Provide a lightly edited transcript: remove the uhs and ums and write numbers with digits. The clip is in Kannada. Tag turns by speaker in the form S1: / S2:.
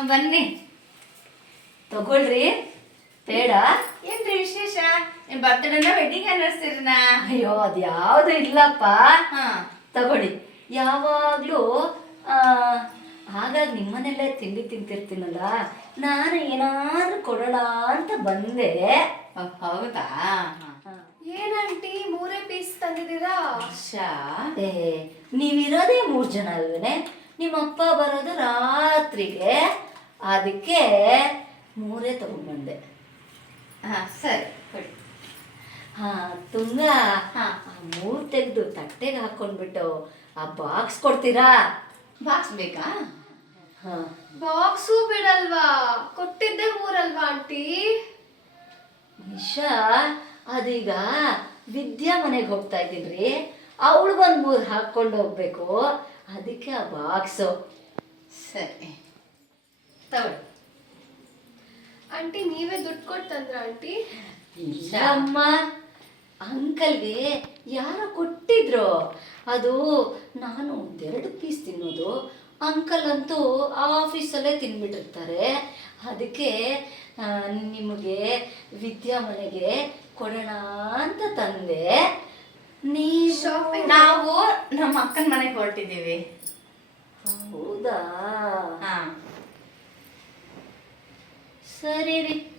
S1: ಬನ್ನಿ
S2: ತಗೊಳ್ರಿ. ಬೇಡ.
S1: ಏನ್ರಿ ವಿಶೇಷ? ನಿಮ್ ಬರ್ತ್ಡೇನ ವೆಡ್ಡಿಂಗ್ ಆನಿವರ್ಸರಿನ?
S2: ಅಯ್ಯೋ ಅದ್ಯಾವುದು ಇಲ್ಲಪ್ಪ.
S1: ಹಾ
S2: ತಗೊಳ್ಳಿ. ಯಾವಾಗಲೂ ಹಾಗಾಗಿ ನಿಮ್ಮನೆಲ್ಲೇ ತಿಂಡಿ ತಿಂತಿರ್ತೀನಲ್ಲ, ನಾನು ಏನಾದ್ರೂ ಕೊಡೋಣ ಅಂತ ಬಂದೆ.
S1: ಹೌದಾ?
S3: ಏನಂಟಿ 3 ಪೀಸ್ ತಂದಿದ್ದೀರಾ?
S1: ಆಶಾ,
S2: ಏ ನೀವಿರೋದೇ 3 ಜನ ಅಲ್ವೇನೆ? ನಿಮ್ಮಪ್ಪ ಬರೋದು ರಾತ್ರಿಗೆ, ಅದಕ್ಕೆ 3 ತಗೊಂಡ್ಬಂದೆ.
S1: ಹಾ ಸರಿ ಕೊಡಿ.
S2: ತುಂಗ,
S1: ಹಾ.
S2: 3 ತೆಗೆದು ತಟ್ಟೆಗೆ ಹಾಕೊಂಡ್ಬಿಟ್ಟು ಆ ಬಾಕ್ಸ್ ಕೊಡ್ತೀರಾ?
S1: ಬಾಕ್ಸ್ ಬೇಕಾ?
S2: ಹಾ.
S3: ಬಾಕ್ಸು ಬಿಡಲ್ವಾ? ಕೊಟ್ಟಿದ್ದೆ 3 ಅಲ್ವಾ ಆಂಟಿ?
S2: ನಿಶಾ, ಅದೀಗ ವಿದ್ಯಾ ಮನೆಗೆ ಹೋಗ್ತಾ ಇದ್ದೀನ್ರಿ. ಅವಳಿಗೊಂದು 3 ಹಾಕ್ಕೊಂಡು ಹೋಗ್ಬೇಕು, ಅದಕ್ಕೆ ಆ ಬಾಕ್ಸು.
S1: ಸರಿ ತಗೊಳ್ಳಿ.
S3: ಆಂಟಿ ನೀವೇ ದುಡ್ಡು ಕೊಟ್ಟು ತಂದ್ರ ಆಂಟಿ?
S2: ಇಲ್ಲಮ್ಮ, ಅಂಕಲ್ಗೆ ಯಾರೋ ಕೊಟ್ಟಿದ್ರು. ಅದು ನಾನು 2 ಪೀಸ್ ತಿನ್ನೋದು, ಅಂಕಲ್ ಅಂತೂ ಆಫೀಸಲ್ಲೇ ತಿನ್ಬಿಟ್ಟಿರ್ತಾರೆ. ಅದಕ್ಕೆ ನಿಮಗೆ ವಿದ್ಯಾ ಮನೆಗೆ ಕೊಡೋಣ ಅಂತ ತಂದೆ.
S3: ಶಾಪಿಂಗ್
S1: ನಾವು ನಮ್ಮ ಅಕ್ಕನ ಮನೆಗೆ ಹೊರಟಿದ್ದೀವಿ.
S2: ಹೌದಾ?
S1: ಹಾ
S2: ಸರಿ ರೀ.